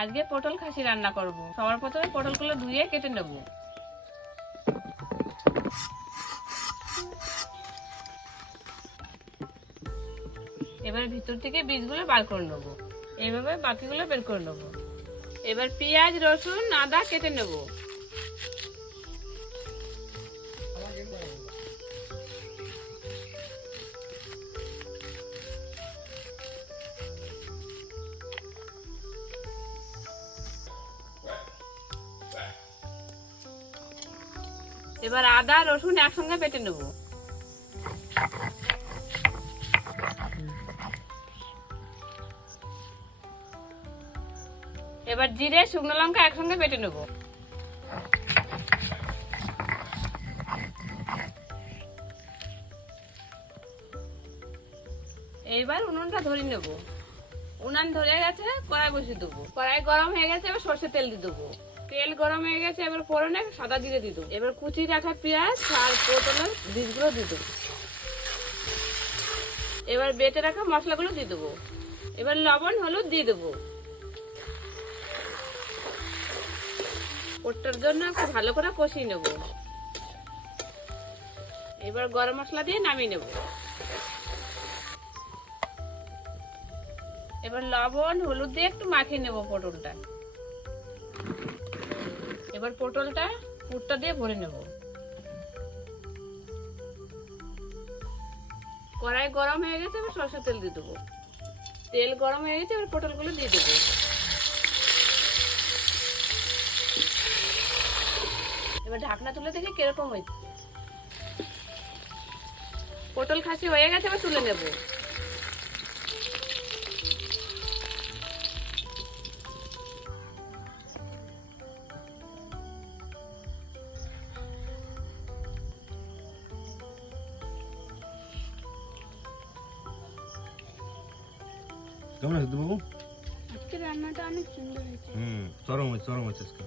আজকে পটল খাসি রান্না করব। সবার প্রথমে পটলগুলো ধুয়ে কেটে নেব। এবার ভিতর থেকে বীজগুলো বার করে নেব। এইভাবে বাকিগুলো বের করে নেব। এবার পেঁয়াজ, রসুন, আদা কেটে নেব। এবার আদা রসুন একসঙ্গে বেটে নেব। এবার জিরে শুকনো লঙ্কা একসঙ্গে বেটে নেব। এইবার উনুনটা ধরে নেব। উনান ধরে গেছে, কড়াই বসিয়ে দেবো। কড়াই গরম হয়ে গেছে, এবার সর্ষের তেল দিয়ে দেবো। তেল গরম হয়ে গেছে, এবার ফোড়নে সাদা জিরে দিয়ে দেবো। এবার কুচি রাখা পেঁয়াজ আর পটলের বীজগুলো দিয়ে দেবো। এবার বেটে রাখা মশলাগুলো দিয়ে দেবো। এবার লবণ হলুদ দিয়ে দেবো। ওটার জন্য একটু ভালো করে কষিয়ে নেব। এবার গরম মশলা দিয়ে নামিয়ে নেব। এবার লবণ হলুদ দিয়ে একটু মাখিয়ে নেব পটলটা। এবার পটলটা পুরটা দিয়ে ভরে নেব। কড়াই গরম হয়ে গেছে, এবার সরষের তেল দিয়ে দেবো। তেল গরম হয়ে গেছে, এবার পটলগুলো দিয়ে দেবো। এবার ঢাকনা তুলে দেখি কিরকম হয়েছে। পটল খাসি হয়ে গেছে, এবার তুলে নেব। কেমন আছে বাবু? আজকে রান্নাটা অনেক সুন্দর হয়েছে। চরম হয়েছে আজকে।